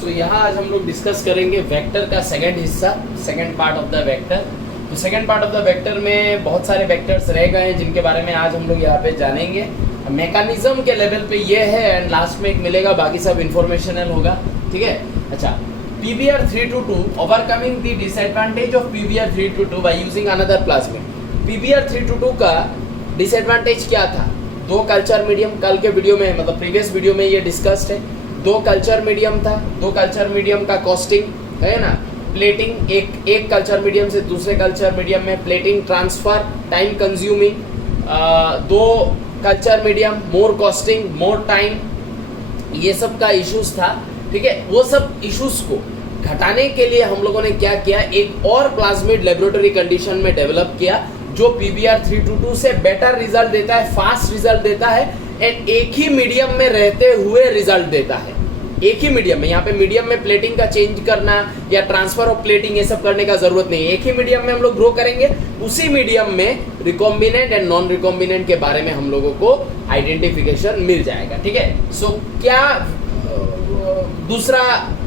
सो यहाँ आज हम लोग डिस्कस करेंगे वेक्टर का सेकंड हिस्सा, second part of the vector. तो second part of the vector में बहुत सारे वेक्टर्स रह गए हैं जिनके बारे में आज हम लोग यहाँ पे जानेंगे। मैकेनिज्म के लेवल पे ये है एंड लास्ट में एक मिलेगा, बाकी सब इंफॉर्मेशनल होगा, ठीक है। अच्छा, PBr 322 overcoming the disadvantage of PBr 322 by using another plasmid. PBr 322 का डिसएडवांटेज क्या था? दो कल्चर मीडियम, कल के वीडियो में मतलब प्रीवियस वीडियो में ये डिस्कस्ड है। दो कल्चर मीडियम था, दो कल्चर मीडियम का कॉस्टिंग है ना, प्लेटिंग, एक कल्चर मीडियम से दूसरे कल्चर मीडियम में प्लेटिंग, ट्रांसफर, टाइम कंज्यूमिंग, दो कल्चर मीडियम, मोर कॉस्टिंग, मोर टाइम, ये सब का इश्यूज था, ठीक है। वो सब इश्यूज को घटाने के लिए हम लोगों ने क्या किया, एक और प्लाज्मिड लेबोरेटरी कंडीशन में डेवलप किया जो PBr 322 से बेटर रिजल्ट देता है, फास्ट रिजल्ट देता है एंड एक ही मीडियम में रहते हुए रिजल्ट देता है। एक ही मीडियम में, यहाँ पे मीडियम में प्लेटिंग का चेंज करना या ट्रांसफर ऑफ प्लेटिंग ये सब करने का जरूरत नहीं है। एक ही मीडियम में हम लोग ग्रो करेंगे, उसी मीडियम में रिकॉम्बिनेंट एंड नॉन रिकॉम्बिनेंट के बारे में हम लोगों को आइडेंटिफिकेशन मिल जाएगा, ठीक है। सो क्या दूसरा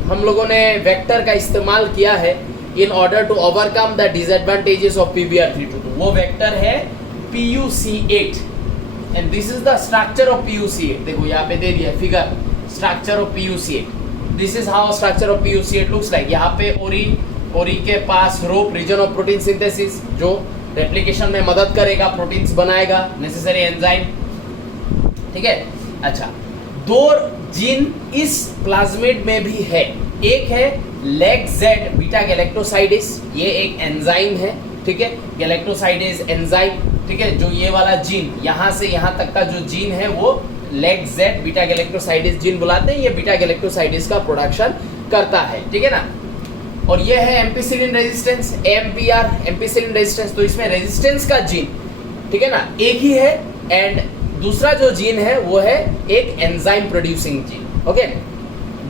हम लोगों ने वेक्टर का इस्तेमाल किया है in order to overcome the disadvantages of PBr 322। वो वेक्टर है PuC8 and this is the structure of PuC8। देखो यहाँ पे दे दिया फिगर, structure of PuC8। This is how structure of PuC8 looks like. यहाँ पे ओरी के पास rop, region of protein synthesis, जो रेप्लिकेशन में मदद करेगा, प्रोटीन्स बनाएगा, नेसेसरी एंजाइम, ठीक है। अच्छा, दो जीन इस प्लाज्मिड में भी है। एक है LEGZ बीटा गैलेक्टोसाइडेज, ये एक एंजाइम है, ठीक है, गैलेक्टोसाइडेज एंजाइम, ठीक है। जो ये वाला जीन यहाँ से यहाँ तक का जो जीन है वो LEGZ बीटा गैलेक्टोसाइडेज जीन बुलाते हैं। ये बीटा गैलेक्टोसाइडेज का प्रोडक्शन करता है, ठीक है ना। और ये है ampicillin resistance, AMPR ampicillin resistance. तो इसमें रेजिस्टेंस का जीन, ठीक है ना, एक ही है एंड दूसरा जो जीन है वो है एक एंजाइम प्रोड्यूसिंग जीन, ओके।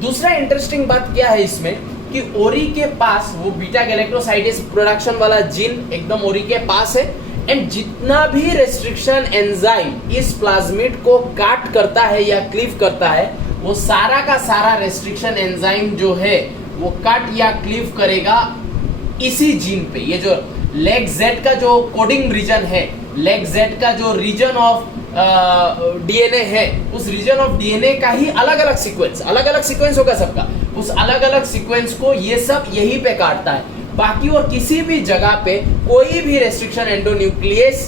दूसरा इंटरेस्टिंग बात क्या है इसमें कि ओरी के पास वो बीटा गैलेक्टोसाइडेज प्रोडक्शन वाला जीन एकदम ओरी के पास है एंड जितना भी रेस्ट्रिक्शन एंजाइम इस प्लाज्मिड को काट करता है या क्लीव करता है, वो सारा का सारा रेस्ट्रिक्शन एंजाइम जो है वो कट या क्लीव करेगा इसी जीन पे। ये जो LEGZ का जो कोडिंग रीजन है, LEGZ का जो रीजन ऑफ DNA है, उस रीजन ऑफ DNA का ही अलग अलग सीक्वेंस होगा सबका। उस अलग अलग सीक्वेंस को ये सब यहीं पे काटता है, बाकी और किसी भी जगह पे कोई भी रेस्ट्रिक्शन एंडोन्यूक्लियस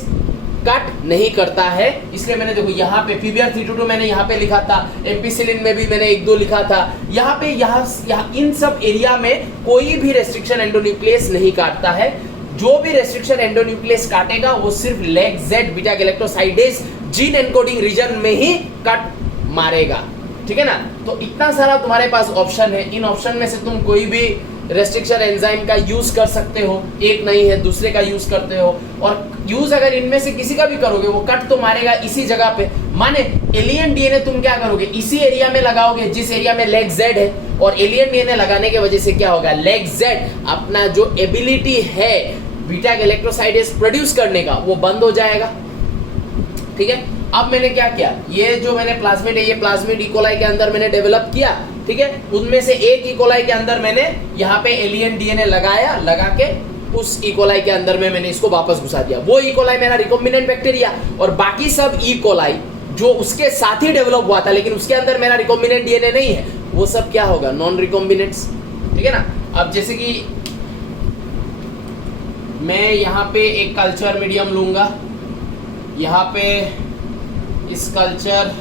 कट नहीं करता है। इसलिए मैंने देखो यहाँ पे PBr 322 मैंने यहाँ पे लिखा था, एम्पिसिलिन में भी मैंने एक दो लिखा था। यहाँ पे यहाँ इन सब एरिया में कोई भी रेस्ट्रिक्शन एंडोन्यूक्लियस नहीं काटता है। जो भी रेस्ट्रिक्शन एंडोन्यूक्लियस काटेगा वो सिर्फ LEGZ beta galactosidase gene encoding region में ही कट मारेगा, ठीक है ना। तो इतना सारा तुम्हारे पास ऑप्शन है, इन ऑप्शन में से तुम कोई भी रेस्ट्रिक्शन एंजाइम का यूज कर सकते हो। एक नहीं है, दूसरे का यूज करते हो, और यूज अगर इनमें से किसी का भी करोगे वो कट तो मारेगा इसी जगह पे। माने एलियन DNA तुम क्या करोगे, इसी एरिया में लगाओगे जिस एरिया में LEGZ है, और एलियन DNA लगाने की वजह से क्या होगा, LEGZ अपना जो एबिलिटी है बीटा गैलेक्टोसाइडेज प्रोड्यूस करने का वो बंद हो जाएगा, ठीक है। अब मैंने क्या किया, ये जो मैंने प्लाज्मिड है, ये प्लाज्मिड इकोलाई के अंदर मैंने डेवलप किया, ठीक है। उनमें से एक इकोलाई के अंदर मैंने यहाँ पे एलियन DNA लगाया, लगा के उस इकोलाई के अंदर में मैंने इसको वापस घुसा दिया। वो इकोलाई मेरा रिकॉम्बिनेंट बैक्टीरिया, और बाकी सब इकोलाई जो उसके साथ ही डेवलप हुआ था लेकिन उसके अंदर मेरा रिकॉम्बिनेंट DNA नहीं है, वो सब क्या होगा, नॉन रिकॉम्बिनेंट्स, ठीक है ना। अब जैसे कि मैं यहाँ पे एक कल्चर मीडियम लूंगा, यहाँ पे इस कल्चर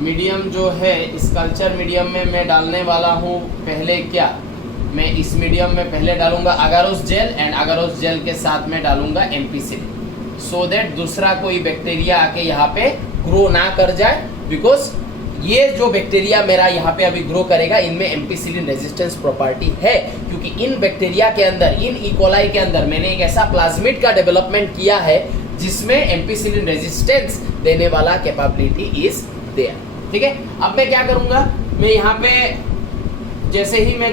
मीडियम जो है, इस कल्चर मीडियम में मैं डालने वाला हूँ पहले क्या, मैं इस मीडियम में पहले डालूंगा अगारोस जेल एंड अगारोस जेल के साथ में डालूंगा एम्पिसिलिन, सो दैट दूसरा कोई बैक्टीरिया आके यहाँ पे ग्रो ना कर जाए। बिकॉज ये जो बैक्टीरिया मेरा यहाँ पे अभी ग्रो करेगा इनमें एम्पिसिलिन रेजिस्टेंस प्रॉपर्टी है, क्योंकि इन बैक्टीरिया के अंदर, इन इकोलाई के अंदर मैंने एक ऐसा प्लाज्मिड का डेवलपमेंट किया है जिसमें एम्पिसिलिन रेजिस्टेंस देने वाला कैपेबिलिटी इज देयर, ठीक है। अब मैं क्या करूंगा, मैं यहाँ पे जैसे ही मैं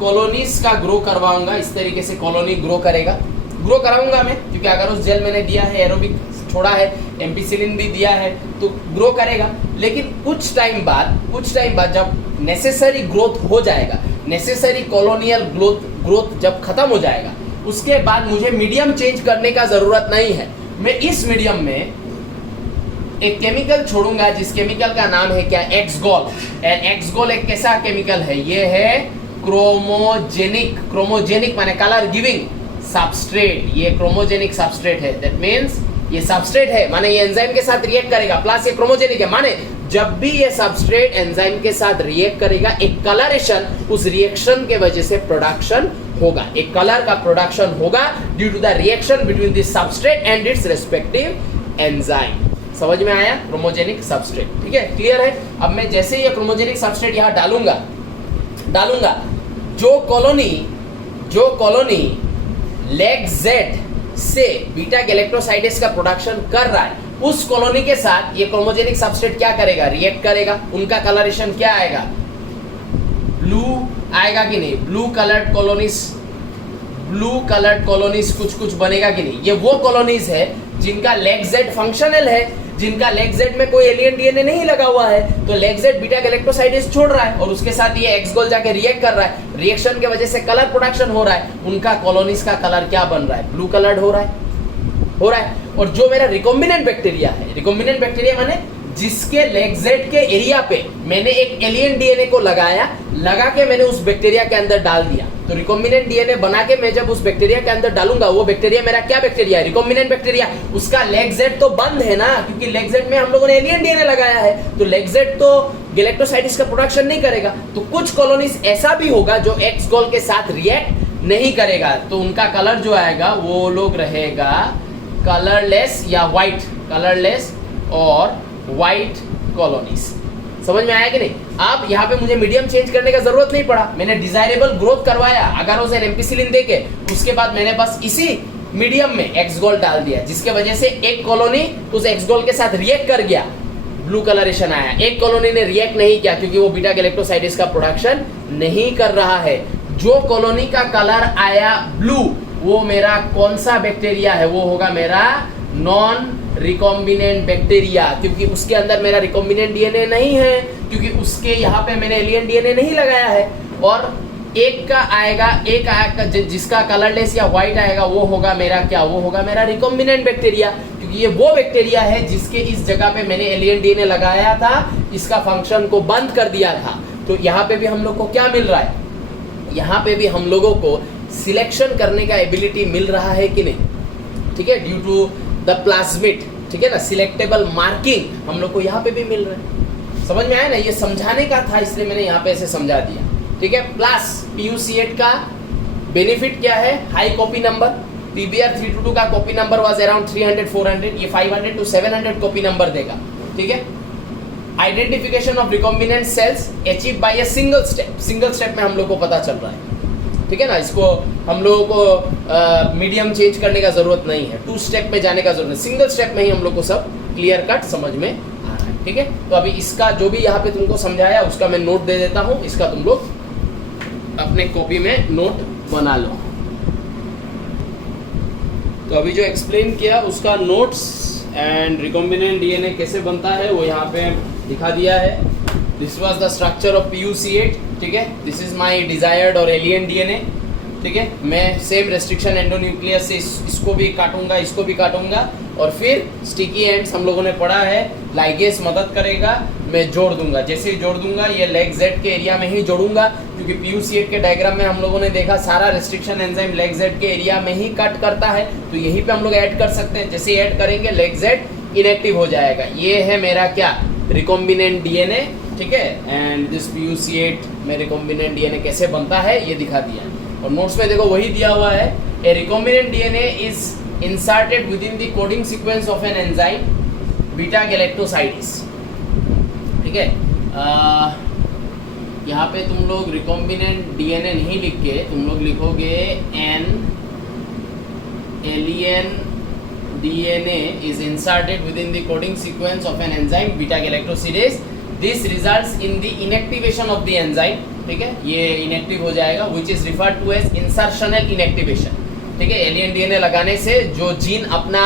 कॉलोनीज का ग्रो करवाऊंगा, इस तरीके से कॉलोनी ग्रो कराऊंगा मैं, क्योंकि अगर उस जेल मैंने दिया है, एरोबिक छोड़ा है, एम्पिसिलिन भी दिया है, तो ग्रो करेगा। लेकिन कुछ टाइम बाद जब नेसेसरी ग्रोथ हो जाएगा, नेसेसरी कॉलोनियल ग्रोथ जब खत्म हो जाएगा, उसके बाद मुझे मीडियम चेंज करने का जरूरत नहीं है। मैं इस मीडियम में एक केमिकल छोड़ूंगा जिस केमिकल का नाम है क्या, एक्सगोल। एंड एक्सगोल एक कैसा केमिकल है, ये है क्रोमोजेनिक माने कलर गिविंग सबस्ट्रेट। ये क्रोमोजेनिक सबस्ट्रेट है, दैट मींस ये सबस्ट्रेट है माने ये एंजाइम के साथ रिएक्ट करेगा, प्लस ये क्रोमोजेनिक है माने जब भी ये सबस्ट्रेट एंजाइम के साथ रिएक्ट करेगा, एक कलरेशन उस रिएक्शन के वजह से प्रोडक्शन होगा, एक कलर का प्रोडक्शन होगा due to the reaction between this substrate and its respective enzyme. समझ में आया? क्रोमोजेनिक सबस्ट्रेट, ठीक है, क्लियर है। अब मैं जैसे ही ये क्रोमोजेनिक सबस्ट्रेट यहाँ डालूंगा, जो कॉलोनी लेग जेड से बीटा गैलेक्टोसाइडेस का प्रोडक्शन कर रहा है, उस कॉलोनी के साथ ये क्रोमोजेनिक सबस्ट्रेट क्या करेगा, रिएक्ट करेगा। उनका कलरेशन क्या आएगा, ब्लू आएगा कि नहीं, ब्लू कलर्ड कॉलोनीज कुछ बनेगा कि नहीं। ये वो कॉलोनीज है जिनका लेग जेड फंक्शनल है, जिनका लेग जेड में कोई एलियन डीएनए नहीं लगा हुआ है, तो लेग जेड बीटा गैलेक्टोसाइडेस छोड़ रहा है और उसके साथ ये एक्सगोल जाके रिएक्ट कर रहा है, रिएक्शन के वजह से कलर प्रोडक्शन हो रहा है, उनका कॉलोनीज का कलर क्या बन रहा है, ब्लू कलर्ड हो रहा है। और जो मेरा रिकॉम्बिनेंट बैक्टीरिया है, रिकॉम्बिनेंट बैक्टीरिया माने जिसके लेग जेड के एरिया पे मैंने एक एलियन डीएनए को लगा के मैंने उस बैक्टीरिया के अंदर डाल दिया, तो रिकॉम्बिनेंट डीएनए बना के मैं जब उस बैक्टीरिया के अंदर डालूंगा, वो बैक्टीरिया मेरा क्या बैक्टीरिया है, रिकॉम्बिनेंट बैक्टीरिया। उसका लेग जेड तो बंद है ना, क्योंकि लेग जेड में हम लोगों ने एलियन डीएनए लगाया है, तो लेग जेड तो गैलेक्टोसाइडिस का प्रोडक्शन नहीं करेगा। तो कुछ कॉलोनीज ऐसा भी होगा जो एक्स गोल के साथ रिएक्ट नहीं करेगा, तो उनका कलर जो आएगा वो लोग रहेगा कलरलेस या व्हाइट, कलरलेस और व्हाइट कॉलोनीज। समझ में आया कि नहीं? अब यहाँ पे मुझे मीडियम चेंज करने का जरूरत नहीं पड़ा, मैंने डिजायरेबल ग्रोथ करवाया अगारोजेन एम्पिसिलिन देके, उसके बाद मैंने बस इसी मीडियम में एक्सगोल डाल दिया, जिसके वजह से एक कॉलोनी उस एक्सगोल के साथ रिएक्ट कर गया, ब्लू कलरेशन आया। एक कॉलोनी ने रिएक्ट नहीं किया क्योंकि वो बीटा गैलेक्टोसाइडिस का प्रोडक्शन नहीं कर रहा है। जो कॉलोनी का कलर आया ब्लू, वो मेरा कौन सा बैक्टीरिया है, वो होगा मेरा नॉन रिकॉम्बिनेंट बैक्टीरिया, क्योंकि उसके अंदर मेरा रिकॉम्बिनेंट डीएनए नहीं है, क्योंकि उसके यहाँ पे मैंने एलियन डीएनए नहीं लगाया है। और एक आएगा जिसका कलरलेस या व्हाइट आएगा, वो होगा मेरा क्या, वो होगा मेरा रिकॉम्बिनेंट बैक्टीरिया, क्योंकि ये वो बैक्टीरिया है जिसके इस जगह पे मैंने एलियन डीएनए लगाया था, इसका फंक्शन को बंद कर दिया था। तो यहाँ पे भी हम लोग को क्या मिल रहा है, यहाँ पे भी हम लोगों को सिलेक्शन करने का एबिलिटी मिल रहा है कि नहीं, ठीक है, ड्यू टू द प्लाज्मिड, ठीक है ना, सिलेक्टेबल मार्किंग हम लोग को यहाँ पे भी मिल रहा है। समझ में आया ना? ये समझाने का था, इसलिए मैंने यहाँ पे ऐसे समझा दिया, ठीक है। प्लस PUC8 का बेनिफिट क्या है, हाई कॉपी नंबर, PBr 322 का कॉपी नंबर वाज अराउंड 300-400, ये 500 to 700 कॉपी नंबर देगा, ठीक है। Identification of recombinant cells achieve by a single step में हम लोग को पता चल रहा है, ठीक है ना। इसको हम लोगों को मीडियम चेंज करने का जरूरत नहीं है, 2 स्टेप में जाने का जरूरत नहीं, सिंगल स्टेप में ही हम लोग को सब क्लियर कट समझ में आ रहा है, ठीक है। तो अभी इसका जो भी यहाँ पे तुमको समझाया उसका मैं नोट दे देता हूँ, इसका तुम लोग अपने कॉपी में नोट बना लो। तो अभी जो एक्सप्लेन किया उसका नोट्स एंड रिकॉम्बिनेंट डीएनए कैसे बनता है वो यहाँ पे दिखा दिया है। This was the structure of PUC8, ठीक है। दिस इज माय डिजायर्ड और एलियन डीएनए, ठीक है। मैं सेम रेस्ट्रिक्शन एंडोन्यूक्लियस से इसको भी काटूंगा, इसको भी काटूंगा, और फिर स्टिकी एंड्स हम लोगों ने पढ़ा है, लाइगेस मदद करेगा, मैं जोड़ दूंगा। जैसे ही जोड़ दूंगा ये लेग जेड के एरिया में ही जोड़ूंगा, क्योंकि PUC8 के डायग्राम में हम लोगों ने देखा सारा रेस्ट्रिक्शन एंजाइम लेग जेड के एरिया में ही कट करता है, तो यहीं पे हम लोग ऐड कर सकते हैं। जैसे ऐड करेंगे लेग जेड इनएक्टिव हो जाएगा। ये है मेरा क्या, रिकॉम्बिनेंट डीएनए, ठीक है। एंड दिस PUC8 में रिकॉम्बिनेंट डीएनए कैसे बनता है ये दिखा दिया है, और नोट्स में देखो वही दिया हुआ है, a recombinant DNA is inserted within the coding sequence of an enzyme beta galactosidase, ठीक है। यहाँ पे तुम लोग रिकॉम्बिनेंट डीएनए नहीं लिख के तुम लोग लिखोगे an alien DNA is inserted within the coding sequence of an enzyme beta galactosidase. This results in the inactivation of the enzyme, ठीक है, ये इनएक्टिव हो जाएगा, which is referred to as insertional inactivation, ठीक है। Alien DNA लगाने से जो जीन अपना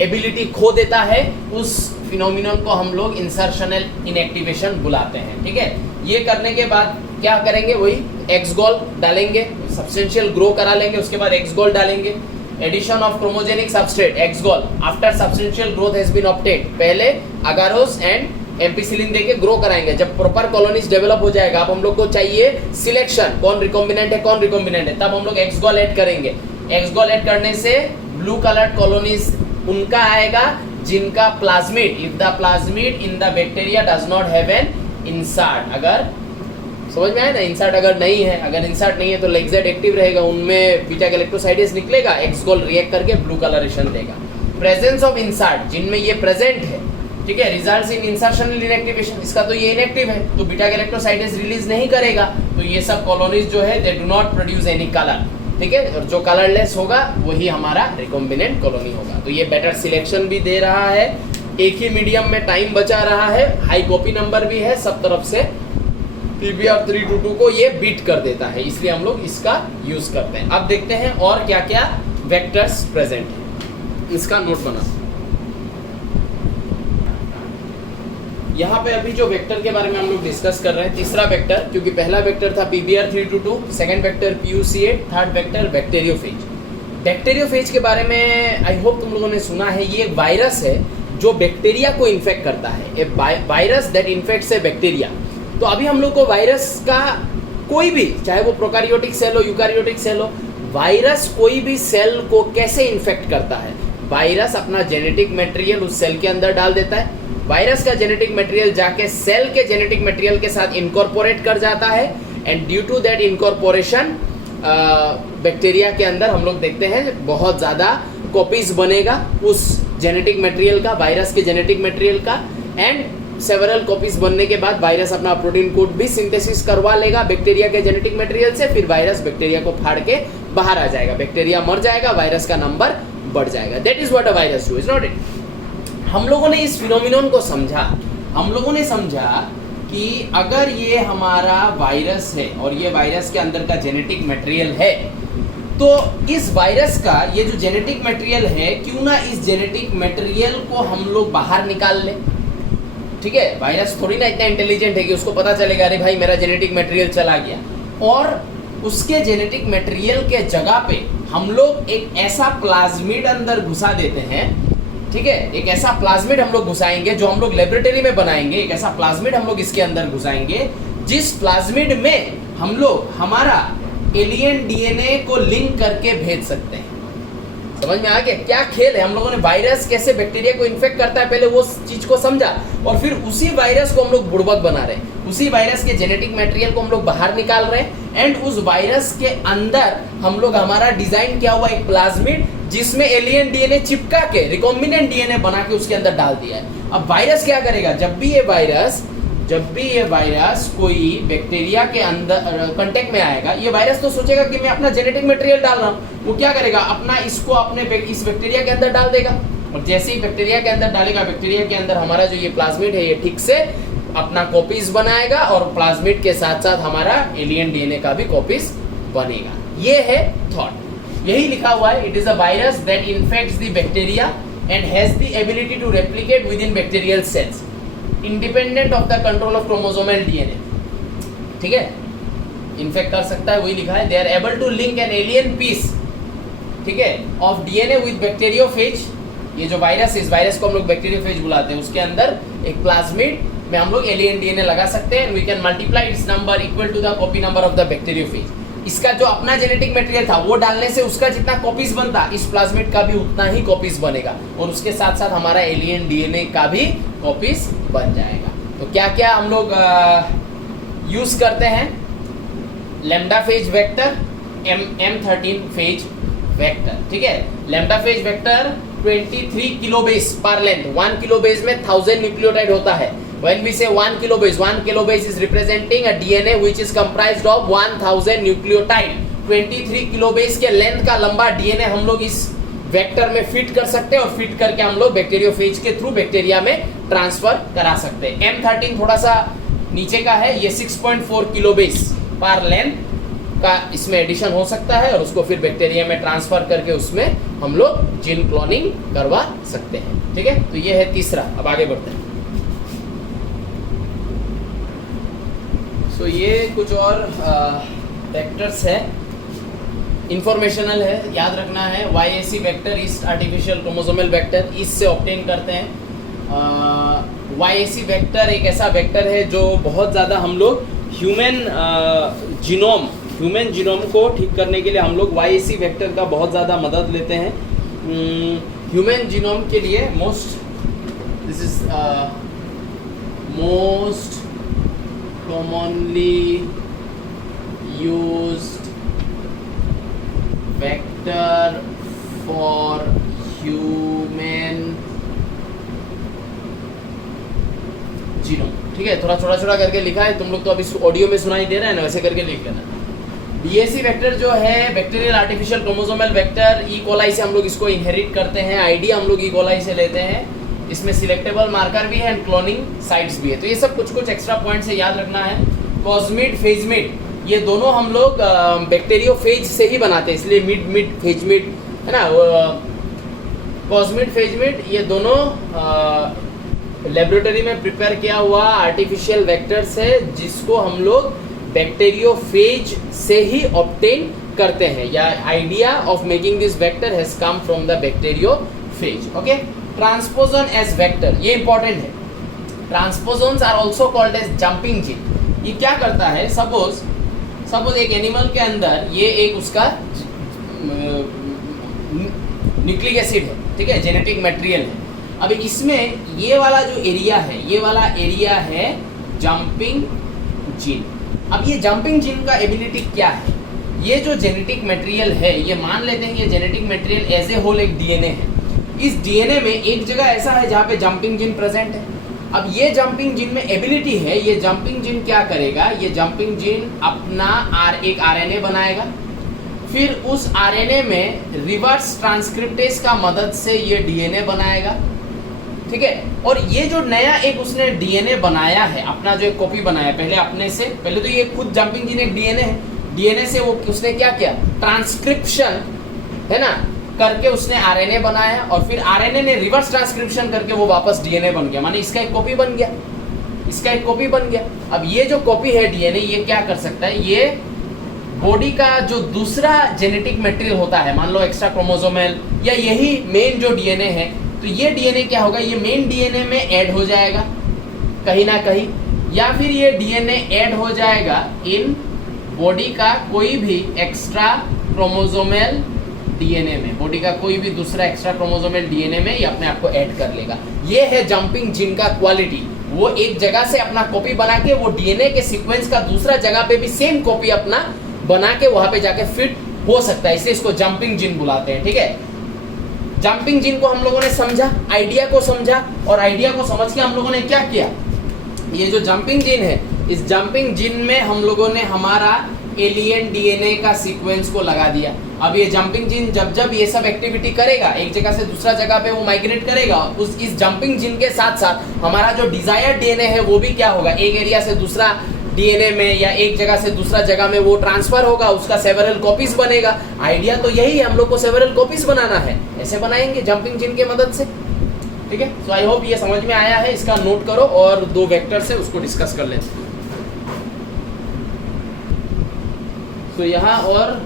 एबिलिटी खो देता है, उस फिनोमिनन को हम लोग इंसर्शनल इनएक्टिवेशन बुलाते हैं। ठीक है, ये करने के बाद क्या करेंगे, वही एक्सगोल डालेंगे, सब्सटेंशियल ग्रो करा लेंगे, उसके बाद एक्सगोल डालेंगे, addition of chromogenic substrate Xgal after substantial growth has been obtained, पहले अगारोस एंड एम्पिसिलिन देके ग्रो कराएंगे। जब प्रॉपर कॉलोनीज डेवलप हो जाएगा, अब हम लोग को चाहिए सिलेक्शन, कौन रिकॉम्बिनेंट है कौन रिकॉम्बिनेंट है, तब हम लोग एक्सगोल ऐड करेंगे। एक्सगोल ऐड करने से ब्लू कलर्ड कॉलोनीज उनका आएगा जिनका plasmid, if the plasmid in the bacteria does not have an insert, अगर समझ में आया ना, इंसर्ट अगर नहीं है, अगर इंसर्ट नहीं है तो लेक्सेट एक्टिव रहेगा, उनमें बीटा गैलेक्टोसाइडेज निकलेगा, एक्सगोल रिएक्ट करके ब्लू कलरेशन देगा। प्रेजेंस ऑफ इंसर्ट, जिनमें ये प्रेजेंट है, ठीक है, रिजल्ट्स इन इंसर्शनल इनएक्टिवेशन, इसका तो ये इनएक्टिव है तो बीटा गैलेक्टोसाइडेज रिलीज नहीं करेगा, तो ये सब कॉलोनीज जो है they do not produce any colour. ठीक है, और जो कलरलेस होगा वही हमारा रिकॉम्बिनेंट कॉलोनी होगा। तो ये बेटर सिलेक्शन भी दे रहा है, एक ही मीडियम में टाइम बचा रहा है, हाई कॉपी नंबर भी है, सब तरफ से PBr322 को ये बीट कर देता है, इसलिए हम लोग इसका यूज करते हैं। अब देखते हैं और क्या क्या वेक्टर्स प्रेजेंट है, इसका नोट बना। यहाँ पे अभी जो वेक्टर के बारे में हम लोग डिस्कस कर रहे हैं, तीसरा वेक्टर, क्योंकि पहला वेक्टर था PBr322, second vector PUC8, third vector bacteriophage. Bacteriophage के बारे में आई होप तुम लोगों ने सुना है, ये एक वायरस है जो बैक्टीरिया को इन्फेक्ट करता है, a virus that infects a bacteria. तो अभी हम लोग को वायरस का कोई भी, चाहे वो प्रोकैरियोटिक सेल हो यूकैरियोटिक सेल हो, वायरस कोई भी सेल को कैसे इन्फेक्ट करता है, वायरस अपना जेनेटिक मटेरियल उस सेल के अंदर डाल देता है, वायरस का जेनेटिक मटेरियल जाके सेल के जेनेटिक मटेरियल के साथ इनकॉर्पोरेट कर जाता है, and due to that incorporation bacteria के अंदर हम लोग देखते हैं बहुत ज़्यादा कॉपीज बनेगा उस जेनेटिक मटेरियल का, वायरस के जेनेटिक मटेरियल का, एंड सेवरल कॉपीज बनने के बाद वायरस अपना प्रोटीन कोड भी सिंथेसिस करवा लेगा बैक्टीरिया के जेनेटिक मटेरियल से, फिर वायरस बैक्टीरिया को फाड़ के बाहर आ जाएगा, बैक्टीरिया मर जाएगा, वायरस का नंबर बढ़ जाएगा। That is what a virus do, is not it. हम लोगों ने इस फिनोमिनन को समझा, हम लोगों ने समझा कि अगर ये हमारा वायरस है और ये वायरस के अंदर का जेनेटिक मटेरियल है, तो इस वायरस का ये जो जेनेटिक मटेरियल है, क्यों ना इस जेनेटिक मटेरियल को हम लोग बाहर निकाल लें। ठीक है, वायरस थोड़ी ना इतना इंटेलिजेंट है कि उसको पता चलेगा अरे भाई मेरा जेनेटिक मटेरियल चला गया, और उसके जेनेटिक मटेरियल के जगह पे हम लोग एक ऐसा प्लाज्मिड अंदर घुसा देते हैं। ठीक है, एक ऐसा प्लाज्मिड हम लोग घुसाएंगे जो हम लोग लेबोरेटरी में बनाएंगे, एक ऐसा प्लाज्मिड हम लोग इसके अंदर घुसाएंगे जिस प्लाज्मिड में हम लोग हमारा एलियन डीएनए को लिंक करके भेज सकते हैं। समझ में आ गया क्या खेल है? हम लोगों ने वायरस कैसे बैक्टीरिया को इन्फेक्ट करता है पहले वो चीज को समझा, और फिर उसी वायरस को हम लोग बुड़बक बना रहे हैं, उसी वायरस के जेनेटिक मटेरियल को हम लोग बाहर निकाल रहे हैं, एंड उस वायरस के अंदर हम लोग हमारा डिजाइन किया हुआ एक प्लाज्मिड जिसमें एलियन डीएनए चिपका के रिकॉम्बिनेंट डीएनए बना के उसके अंदर डाल दिया है। अब वायरस क्या करेगा, जब भी ये वायरस कोई बैक्टीरिया के अंदर कांटेक्ट में आएगा, ये वायरस तो सोचेगा कि मैं अपना जेनेटिक मटेरियल डाल रहा हूँ, वो क्या करेगा, अपना इसको अपने इस बैक्टीरिया के अंदर डाल देगा, और जैसे ही बैक्टीरिया के अंदर डालेगा, बैक्टीरिया के अंदर हमारा जो ये प्लाज्मिड है ये ठीक से अपना कॉपीज बनाएगा, और प्लाज्मिड के साथ साथ हमारा एलियन डीएनए का भी कॉपीज बनेगा। ये है थॉट, यही लिखा हुआ है, it is a virus that infects the bacteria and has the ability to replicate within bacterial cells independent of the control of chromosomal DNA. ठीक है, इन्फेक्ट कर सकता है, वही लिखा है, they are able to link an alien piece, ठीक है, ऑफ डीएनए विद बैक्टीरियोफेज। ये जो वायरस है, इस वायरस को हम लोग बैक्टीरियोफेज बुलाते हैं, उसके अंदर एक प्लाज्मिड में हम लोग एलियन डीएनए लगा सकते हैं, we can multiply its number equal to the copy number of the bacteriophage. इसका जो अपना जेनेटिक मटेरियल था वो डालने से उसका जितना कॉपीज बनता, इस प्लाज्मिड का भी उतना ही कॉपीज बनेगा, और उसके साथ साथ हमारा एलियन डीएनए का भी कॉपीज बन जाएगा। तो क्या क्या हम लोग यूज करते हैं, lambda phase vector, M13 phase vector. ठीक है, लैम्डा फेज वेक्टर 23 किलोबेस पर लेंथ, 1 किलोबेस में 1000 न्यूक्लियोटाइड होता है। When we say 1 kilobase is representing a DNA which is comprised of 1000 nucleotide। 23 kilobase के लेंथ का लंबा DNA हम लोग इस वेक्टर में फिट कर सकते हैं, और फिट करके हम लोग बैक्टीरियोफेज के थ्रू बैक्टीरिया में ट्रांसफर करा सकते हैं। M13 थोड़ा सा नीचे का है, ये 6.4 किलोबेस पर लेंथ का इसमें एडिशन हो सकता है और उसको फिर बैक्टीरिया में ट्रांसफर करके उसमें हम लोग जीन क्लोनिंग करवा सकते हैं। ठीक है, तो ये है तीसरा। अब आगे बढ़ते हैं। तो ये कुछ और वेक्टर्स है, इंफॉर्मेशनल है, याद रखना है। YAC vector yeast artificial chromosomal vector east से ऑब्टेन करते हैं। YAC वेक्टर एक ऐसा वेक्टर है जो बहुत ज़्यादा हम लोग ह्यूमन जीनोम को ठीक करने के लिए हम लोग YAC वेक्टर का बहुत ज़्यादा मदद लेते हैं। ह्यूमन जीनोम के लिए this is most commonly used vector for human genome। ठीक है, थोड़ा छोटा छोटा करके लिखा है, तुम लोग तो अभी ऑडियो में सुनाई दे रहा है ना, वैसे करके लिख लेना। BAC वेक्टर जो है bacterial artificial chromosomal vector, E coli से हम लोग इसको इनहेरिट करते हैं। आईडी हम लोग ई कोलाई से लेते हैं। इसमें सिलेक्टेबल मार्कर भी है एंड क्लोनिंग साइट्स भी है। तो ये सब कुछ एक्स्ट्रा पॉइंट से याद रखना है। कॉस्मिड फेजमिड ये दोनों हम लोग बैक्टीरियोफेज से ही बनाते हैं, इसलिए मिड फेजमिड है ना। कॉस्मिड फेजमिड ये दोनों लेबोरेटरी में प्रिपेयर किया हुआ आर्टिफिशियल वेक्टर्स है जिसको हम लोग बैक्टीरियोफेज से ही ऑब्टेन करते हैं, या idea of making this vector has come from the bacteriophage. Okay, transposon as vector ये इंपॉर्टेंट है। Transposons are also called as jumping gene. ये क्या करता है, सपोज एक एनिमल के अंदर ये एक उसका न्यूक्लिक एसिड है, ठीक है, जेनेटिक मटेरियल है। अब इसमें ये वाला जो एरिया है, ये वाला एरिया है जंपिंग जीन। अब ये जंपिंग जीन का एबिलिटी क्या है, ये जो जेनेटिक मटेरियल है, ये मान लेते हैं ये genetic material as a whole एक डीएनए है। इस डीएनए में एक जगह ऐसा है जहाँ पे जंपिंग जीन प्रेजेंट है। अब ये जंपिंग जीन में एबिलिटी है, ये जंपिंग जीन क्या करेगा, ये जंपिंग जीन अपना एक आरएनए बनाएगा, फिर उस आरएनए में रिवर्स ट्रांसक्रिप्टेज का मदद से ये डीएनए बनाएगा। ठीक है, और ये जो नया एक उसने डीएनए बनाया है, अपना जो एक कॉपी बनाया पहले अपने से, पहले तो ये खुद जंपिंग जीन एक डीएनए है, डीएनए से वो उसने क्या किया, ट्रांसक्रिप्शन है ना करके उसने आरएनए बनाया, और फिर आरएनए ने रिवर्स ट्रांसक्रिप्शन करके वो वापस डीएनए बन गया, माने इसका एक कॉपी बन गया, इसका एक कॉपी बन गया। अब ये जो कॉपी है डीएनए, ये क्या कर सकता है, ये बॉडी का जो दूसरा जेनेटिक मटेरियल होता है, मान लो एक्स्ट्रा क्रोमोसोमल या यही मेन जो डीएनए है, तो ये डीएनए क्या होगा, ये मेन डीएनए में ऐड हो जाएगा कहीं ना कहीं, या फिर ये डीएनए ऐड हो जाएगा इन बॉडी का कोई भी एक्स्ट्रा क्रोमोसोमल डीएनए में, बॉडी का कोई भी दूसरा एक्स्ट्रा क्रोमोसोमल डीएनए में ये अपने आप को ऐड कर लेगा। ये है जंपिंग जीन का क्वालिटी। वो एक जगह से अपना कॉपी बना के वो डीएनए के सीक्वेंस का दूसरा जगह पे भी सेम कॉपी अपना बना के वहां पे जाके फिट हो सकता है, इसलिए इसको जंपिंग जीन बुलाते हैं। ठीक है, जंपिंग जीन को हम लोगों ने समझा, आइडिया को समझा, और आइडिया को समझ के हम लोगों ने क्या किया, ये जो जंपिंग जीन है, इस जंपिंग जीन में हम लोगों ने हमारा एलियन डीएनए का सीक्वेंस को लगा दिया। अब ये जंपिंग जीन जब जब ये सब एक्टिविटी करेगा, एक जगह से दूसरा जगह पे वो माइग्रेट करेगा, इस जंपिंग जीन के साथ साथ हमारा जो डिजायर्ड डीएनए है वो भी क्या होगा, एक एरिया से दूसरा डीएनए में या एक जगह से दूसरा जगह में वो ट्रांसफर होगा, उसका सेवरल कॉपीज बनेगा। आइडिया तो यही है, हम लोग को सेवरल कॉपीज बनाना है, ऐसे बनाएंगे जंपिंग जीन की मदद से। ठीक है, सो आई होप ये समझ में आया है, इसका नोट करो और दो वेक्टर्स है उसको डिस्कस कर लेते हैं। तो यहाँ और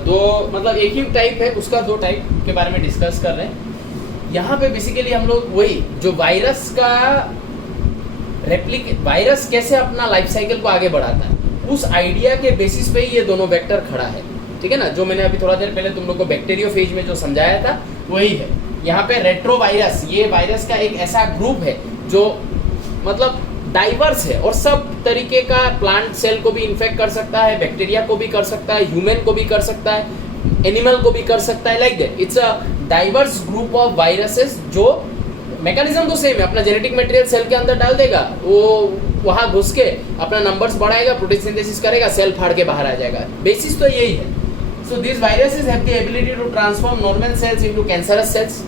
दो मतलब एक ही टाइप है, उसका दो टाइप के बारे में डिस्कस कर रहे हैं। यहाँ पे बेसिकली हम लोग वही जो वायरस का वायरस कैसे अपना लाइफ साइकिल को आगे बढ़ाता है, उस आइडिया के बेसिस पे ही ये दोनों वेक्टर खड़ा है। ठीक है ना, जो मैंने अभी थोड़ा देर पहले तुम लोग को बैक्टीरियोफेज में जो समझाया था वही है। यहाँ पे रेट्रोवायरस, ये वायरस का एक ऐसा ग्रुप है जो मतलब डाइवर्स है और सब तरीके का, प्लांट सेल को भी इन्फेक्ट कर सकता है, बैक्टीरिया को भी कर सकता है, ह्यूमन को भी कर सकता है, एनिमल को भी कर सकता है, like that. It's a diverse group of viruses जो मैकेनिज्म तो सेम है, अपना जेनेटिक मटेरियल सेल के अंदर डाल देगा, वो वहाँ घुस के अपना नंबर्स बढ़ाएगा, प्रोटीन सिंथेसिस करेगा, सेल फाड़ के बाहर आ जाएगा। बेसिस तो यही है। So this viruses have the ability to transform normal cells into cancerous cells.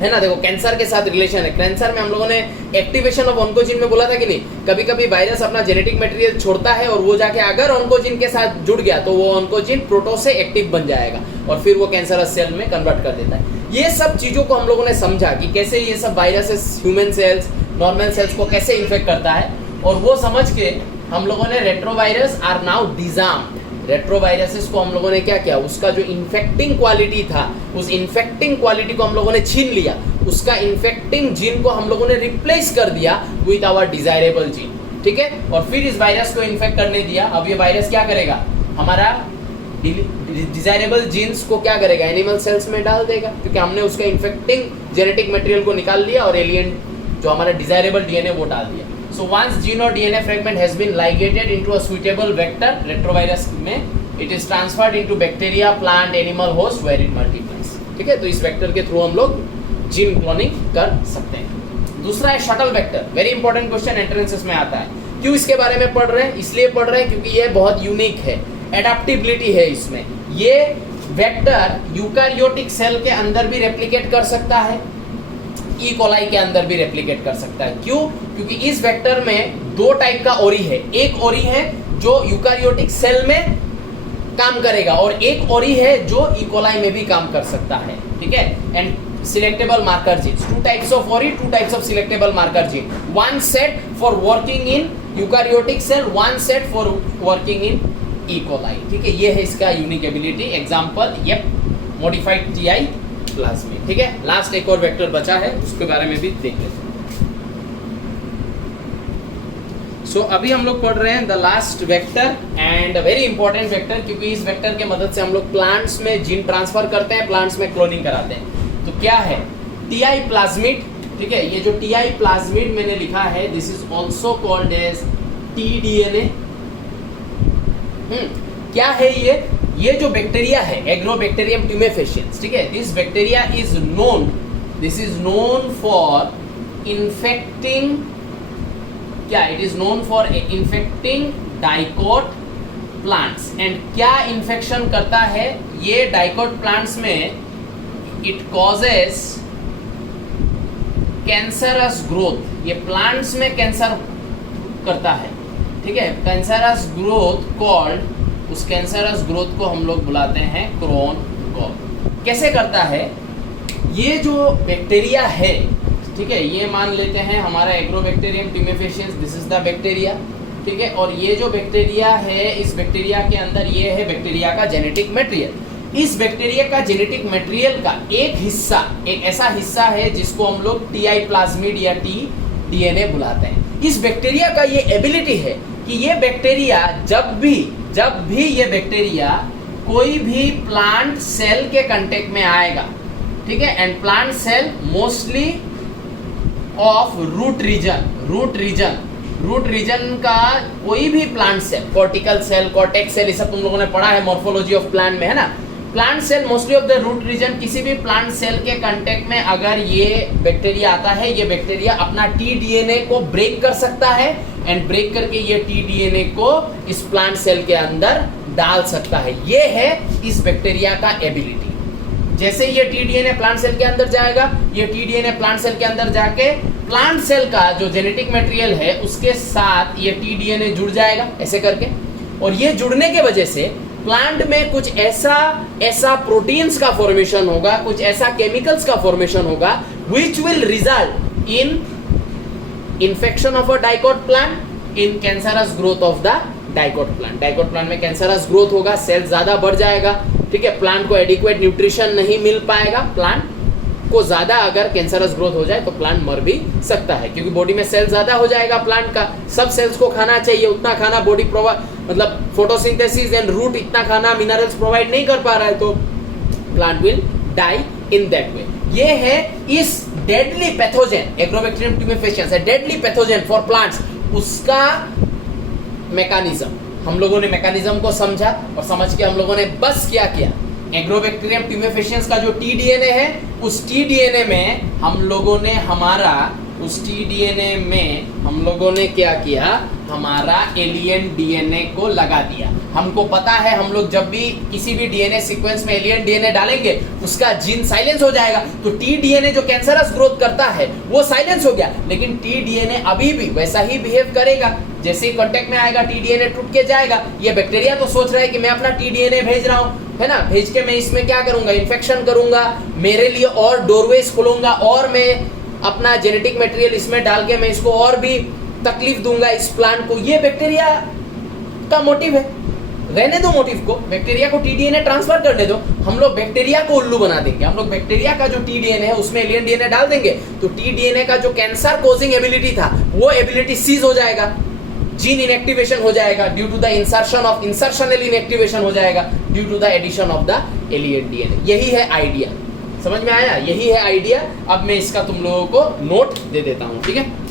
है ना। देखो कैंसर के साथ रिलेशन है, कैंसर में हम लोगों ने एक्टिवेशन ऑफ ऑन्कोजिन में बोला था कि नहीं, कभी कभी वायरस अपना जेनेटिक मटेरियल छोड़ता है और वो जाके अगर ऑन्कोजिन के साथ जुड़ गया तो वो ऑन्कोजिन प्रोटो से एक्टिव बन जाएगा और फिर वो कैंसरस सेल में कन्वर्ट कर देता है। ये सब चीजों को हम लोगों ने समझा कि कैसे ये सब viruses human cells, normal sales को कैसे इन्फेक्ट करता है, और वो समझ के हम लोगों ने रेट्रोवायरस आर नाउ डिजार्म्ड। रेट्रोवायरसेस को हम लोगों ने क्या किया, उसका जो इन्फेक्टिंग क्वालिटी था उस इन्फेक्टिंग क्वालिटी को हम लोगों ने छीन लिया, उसका इन्फेक्टिंग जीन को हम लोगों ने रिप्लेस कर दिया विद आवर डिजायरेबल जीन, ठीक है। और फिर इस वायरस को इन्फेक्ट करने दिया। अब ये वायरस क्या करेगा, हमारा डिजायरेबल जीन्स को क्या करेगा, एनिमल सेल्स में डाल देगा, क्योंकि हमने उसका इन्फेक्टिंग जेनेटिक मटेरियल को निकाल लिया और एलियन जो हमारा डिजायरेबल डीएनए वो डाल दिया। So once gene or DNA fragment has been ligated into a suitable vector, retrovirus में it is transferred into bacteria, plant, animal host where it multiplies, ठीक है। तो इस वेक्टर के थ्रू हम लोग जीन क्लोनिंग कर सकते हैं। दूसरा है shuttle vector, very important question entrances में आता है। क्यों इसके बारे में पढ़ रहे हैं, इसलिए पढ़ रहे हैं क्योंकि ये बहुत यूनिक है, एडेप्टिबिलिटी है इसमें। ये वेक्टर यूकारियोटिक सेल के अंदर भी रेप्लिकेट कर सकता है, ई कोलाई के अंदर भी रेप्लिकेट कर सकता है। क्यों, क्योंकि इस वेक्टर में दो टाइप का ओरी है, एक ओरी है जो यूकारियोटिक सेल में काम करेगा और एक ओरी है जो ई कोलाई में भी काम कर सकता है, ठीक है। And selectable marker gene, two types of ori, two types of selectable marker gene, one set for working in eukaryotic cell, one set for working in E coli, ठीक है। ये है इसका यूनिक एबिलिटी। एग्जांपल ये modified Ti plasmid, ठीक है। Last एक और वेक्टर बचा है, उसके बारे में भी देख लेते हैं। सो अभी हम लोग पढ़ रहे हैं the last vector and very important vector, क्योंकि इस वेक्टर के मदद से हम लोग प्लांट्स में जीन ट्रांसफर करते हैं, प्लांट्स में क्लोनिंग कराते हैं। तो क्या है टीआई प्लाज्मिड, ठीक है। ये जो टीआई प्लाज्मिड मैंने लिखा है, this is also called as T DNA. क्या है ये जो बैक्टीरिया है, एग्रोबैक्टीरियम ट्यूमेफेशियंस, ठीक है। This bacteria is known for infecting, क्या it is known for infecting dicot plants. And क्या इन्फेक्शन करता है ये डाइकोट प्लांट्स में, इट कॉजेस कैंसरस ग्रोथ। ये प्लांट्स में कैंसर करता है, ठीक है। कैंसरस ग्रोथ कॉल्ड, उस कैंसरस ग्रोथ को हम लोग बुलाते हैं क्रोन गॉल। कैसे करता है, ये जो बैक्टीरिया है, ठीक है, ये मान लेते हैं हमारा Agrobacterium tumefaciens, this is the bacteria, ठीक है। और ये जो बैक्टीरिया है, इस बैक्टीरिया के अंदर ये है बैक्टीरिया का जेनेटिक मटेरियल। इस बैक्टीरिया का जेनेटिक मटेरियल का एक हिस्सा, एक ऐसा हिस्सा है जिसको हम लोग टीआई प्लाज्मिड या टी डीएनए बुलाते हैं। इस बैक्टीरिया का ये एबिलिटी है कि ये बैक्टीरिया जब भी ये बैक्टीरिया कोई भी प्लांट सेल के कांटेक्ट में आएगा, ठीक है। And plant cell mostly of root region का कोई भी plant cell, cortical cell, cortex cell, ये सब तुम लोगों ने पढ़ा है मॉर्फोलॉजी ऑफ प्लांट में, है ना। Plant cell mostly of the root region, किसी भी प्लांट सेल के कांटेक्ट में अगर ये बैक्टीरिया आता है, ये बैक्टीरिया अपना टीडीएनए को ब्रेक कर सकता है एंड ब्रेक करके ये टीडीएनए को इस प्लांट सेल के अंदर डाल सकता है। ये है इस बैक्टीरिया का एबिलिटी। जैसे ये टीडीएनए प्लांट सेल के अंदर जाएगा, ये टीडीएनए प्लांट सेल के अंदर जाके प्लांट सेल का जो जेनेटिक मटेरियल है उसके साथ ये टीडीएनए जुड़ जाएगा ऐसे करके, और ये जुड़ने के वजह से प्लांट में कुछ ऐसा प्रोटीन्स का फॉर्मेशन होगा, कुछ ऐसा केमिकल्स का फॉर्मेशन होगा which will result in infection of a dicot plant, in cancerous growth of the dicot plant। dicot plant में कैंसरस ग्रोथ होगा, सेल ज्यादा बढ़ जाएगा, ठीक है। प्लांट को एडिक्वेट न्यूट्रिशन नहीं मिल पाएगा, प्लांट को ज्यादा अगर कैंसरस ग्रोथ हो जाए तो प्लांट मर भी सकता है, क्योंकि बॉडी में सेल ज्यादा हो जाएगा प्लांट का। सब सेल्स को खाना चाहिए, उतना खाना बॉडी मतलब फोटोसिंथेसिस एंड रूट इतना खाना मिनरल्स प्रोवाइड नहीं कर पा रहा है, तो plant will die in that way. ये है इस डेडली पैथोजन, एग्रोबैक्टीरियम ट्यूमेफेशियंस है डेडली पैथोजन फॉर प्लांट्स, उसका मैकेनिज्म हम लोगों ने मैकेनिज्म को समझा, और समझ के हम लोगों ने बस क्या किया, एग्रोबैक्टीरियम ट्यूमेफेशियंस का जो टीडीएनए है, उस टीडीएनए में हम लोगों ने हमारा उस टीडीएनए में हम लोगों ने क्या किया, हमारा एलियन डीएनए को लगा दिया। हमको पता है हम लोग जब भी किसी भी डीएनए सीक्वेंस में एलियन डीएनए डालेंगे उसका जीन साइलेंस हो जाएगा। तो टीडीएनए जो कैंसरस ग्रोथ करता है वो साइलेंस हो गया, लेकिन टीडीएनए अभी भी वैसा ही बिहेव करेगा। जैसे ही कांटेक्ट में आएगा टीडीएनए टूट के जाएगा। ये बैक्टीरिया तो सोच रहा है कि मैं अपना टीडीएनए भेज रहा हूँ, है ना, भेज के मैं इसमें क्या करूंगा, इन्फेक्शन करूंगा, मेरे लिए और डोरवेज खोलूंगा और मैं अपना जेनेटिक मटेरियल इसमें डाल के मैं इसको और भी तकलीफ दूंगा इस प्लांट को। ये बैक्टीरिया का मोटिव है। रहने दो मोटिव को, बैक्टीरिया को टीडीएनए ट्रांसफर करने दो। हम लोग बैक्टीरिया को उल्लू बना देंगे। हम लोग बैक्टीरिया का जो टीडीएनए है उसमें एलियन डीएनए डाल देंगे तो टीडीएनए का जो कैंसर कोजिंग एबिलिटी था वो एबिलिटी सीज हो जाएगा, जीन इनएक्टिवेशन हो जाएगा due to the insertional inactivation हो जाएगा due to the addition of the alien DNA. यही है आइडिया, समझ में आया? यही है आइडिया। अब मैं इसका तुम लोगों को नोट दे देता हूं, ठीक है।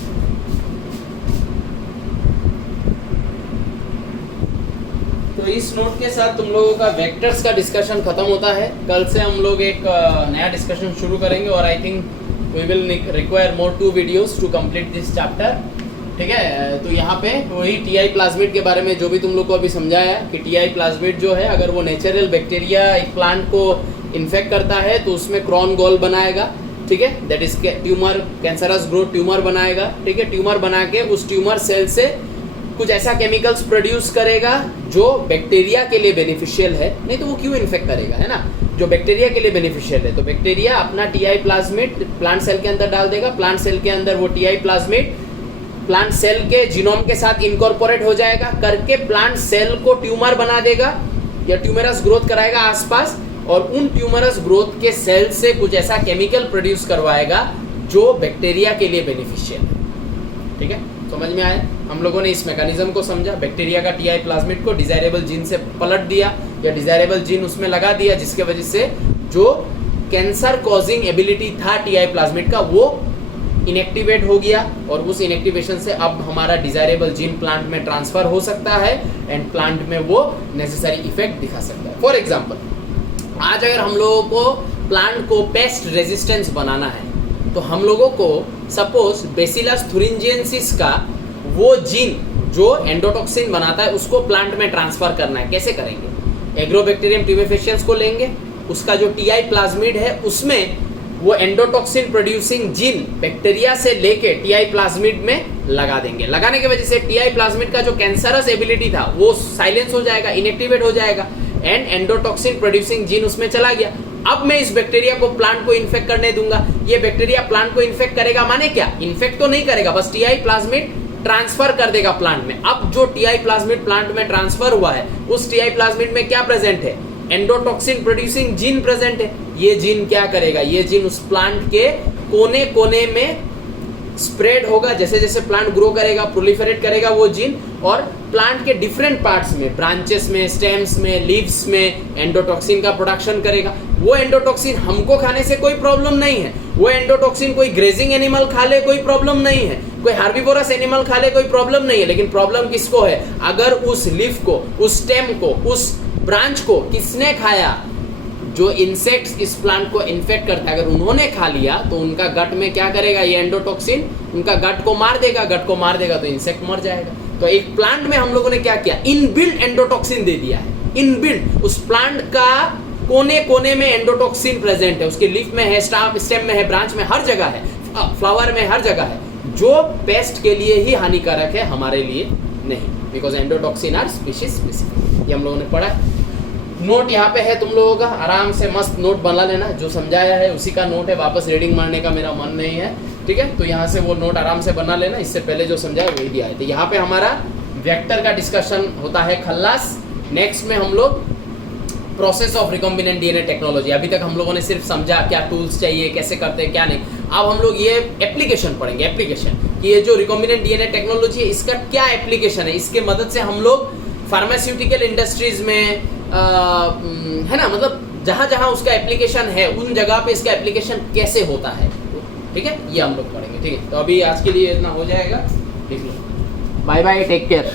तो इस नोट के साथ तुम लोगों का वेक्टर्स का डिस्कशन खत्म होता है। कल से हम लोग एक नया डिस्कशन शुरू करेंगे और I think we will require more 2 videos to complete this chapter, ठीक है। तो यहाँ पे वही टीआई प्लाज्मिड के बारे में जो भी तुम लोग को अभी समझाया कि टीआई प्लाज्मिड जो है अगर वो नेचुरल बैक्टीरिया एक प्लांट को इन्फेक्ट करता है तो उसमें क्रॉन गॉल बनाएगा, ठीक है, that is tumour, cancerous growth tumour बनाएगा, ठीक है। ट्यूमर बना के उस ट्यूमर सेल से कुछ ऐसा केमिकल्स प्रोड्यूस करेगा जो बैक्टीरिया के लिए बेनिफिशियल है, नहीं तो वो क्यों इन्फेक्ट करेगा, है ना, जो बैक्टीरिया के लिए बेनिफिशियल है। तो बैक्टीरिया अपना टीआई प्लाज्मिड प्लांट सेल के अंदर डाल देगा। प्लांट सेल के अंदर वो टीआई प्लाज्मिड प्लांट सेल के जीनोम के साथ इनकॉर्पोरेट हो जाएगा, करके प्लांट सेल को ट्यूमर बना देगा या ट्यूमरस ग्रोथ कराएगा आसपास, और उन ट्यूमरस ग्रोथ के सेल से कुछ ऐसा केमिकल प्रोड्यूस करवाएगा जो बैक्टीरिया के लिए बेनिफिशियल है, ठीक है। समझ में आया? हम लोगों ने इस मैकेनिज्म को समझा। बैक्टीरिया का टीआई प्लाज्मिड को डिजायरेबल जीन से पलट दिया या डिजायरेबल जीन उसमें लगा दिया, जिसके वजह से जो कैंसर कॉजिंग एबिलिटी था टीआई प्लाज्मिड का वो इनएक्टिवेट हो गया, और उस इनएक्टिवेशन से अब हमारा डिजायरेबल जीन प्लांट में ट्रांसफर हो सकता है एंड प्लांट में वो नेसेसरी इफेक्ट दिखा सकता है। फॉर एग्जांपल, आज अगर हम लोगों को प्लांट को पेस्ट रेजिस्टेंस बनाना है तो हम लोगों को सपोज बेसिलस थुरिंजिएंसिस का वो जीन जो एंडोटॉक्सिन बनाता है उसको प्लांट में ट्रांसफर करना है। कैसे करेंगे? एग्रोबैक्टीरियम ट्यूबिफिशियंस को लेंगे, उसका जो टीआई प्लाज्मिड है उसमें वो एंडोटॉक्सिन प्रोड्यूसिंग जीन बैक्टीरिया से लेके टीआई प्लाज्मिड में लगा देंगे। लगाने की वजह से टीआई प्लाज्मिड का जो कैंसरस एबिलिटी था वो साइलेंस हो जाएगा, इनएक्टिवेट हो जाएगा एंड एंडोटॉक्सिन प्रोड्यूसिंग जीन उसमें चला गया। अब मैं इस बैक्टीरिया को प्लांट को इन्फेक्ट करने दूंगा। ये बैक्टीरिया प्लांट को इन्फेक्ट करेगा, माने क्या? इन्फेक्ट तो नहीं करेगा, बस टीआई प्लाज्मिड ट्रांसफर कर देगा प्लांट में। अब जो टीआई प्लाज्मिड प्लांट में ट्रांसफर हुआ है उस टीआई प्लाज्मिड में क्या प्रेजेंट है? एंडोटॉक्सिन प्रोड्यूसिंग जीन प्रेजेंट है। ये जीन क्या करेगा? ये जीन उस प्लांट के कोने कोने में स्प्रेड होगा। जैसे जैसे प्लांट ग्रो करेगा, प्रोलिफरेट करेगा वो जीन, और प्लांट के डिफरेंट पार्ट्स में, ब्रांचेस में, स्टेम्स में, लीव्स में एंडोटॉक्सिन का प्रोडक्शन करेगा। वो एंडोटॉक्सिन हमको खाने से कोई प्रॉब्लम नहीं है। वो एंडोटॉक्सिन कोई ग्रेजिंग एनिमल खा ले कोई प्रॉब्लम नहीं है, कोई हार्बिवोरस एनिमल खा ले कोई प्रॉब्लम नहीं है। लेकिन प्रॉब्लम किसको है? अगर उस लीफ को, उस स्टेम को, उस ब्रांच को किसने खाया? जो इंसेक्ट्स इस प्लांट को इन्फेक्ट करता है, अगर उन्होंने खा लिया तो उनका गट में क्या करेगा? ये एंडोटॉक्सिन उनका गट को मार देगा। गट को मार देगा तो इंसेक्ट मर जाएगा। तो एक प्लांट में हम लोगों ने क्या किया? इनबिल्ट एंडोटॉक्सिन दे दिया है। इनबिल्ट उस प्लांट का कोने कोने में एंडोटॉक्सिन प्रेजेंट है। उसके लीफ में है, स्टेम में है, ब्रांच में, हर जगह है, फ्लावर में, हर जगह है, जो पेस्ट के लिए ही हानिकारक है, हमारे लिए नहीं, because endotoxin are species specific. ये हम लोगों ने पढ़ा है। नोट यहाँ पे है तुम लोगों का, आराम से मस्त नोट बना लेना। जो समझाया है उसी का नोट है, वापस रीडिंग मारने का मेरा मन नहीं है, ठीक है। तो यहाँ से वो नोट आराम से बना लेना। इससे पहले जो समझाया वही दिया है। तो यहाँ पे हमारा वेक्टर का डिस्कशन होता है खल्लास। नेक्स्ट में हम लोग process of recombinant DNA technology. अभी तक हम लोगों ने सिर्फ समझा क्या टूल्स चाहिए, कैसे करते हैं, क्या नहीं। अब हम लोग ये एप्लीकेशन पढ़ेंगे, एप्लीकेशन कि ये जो रिकॉम्बिनेंट डीएनए टेक्नोलॉजी है इसका क्या एप्लीकेशन है। इसके मदद से हम लोग फार्मास्यूटिकल इंडस्ट्रीज में है ना, मतलब जहां जहां उसका एप्लीकेशन है उन जगह पे इसका एप्लीकेशन कैसे होता है, ठीक है, ये हम लोग पढ़ेंगे, ठीक है। तो अभी आज के लिए इतना हो जाएगा, ठीक है। Bye bye, take care.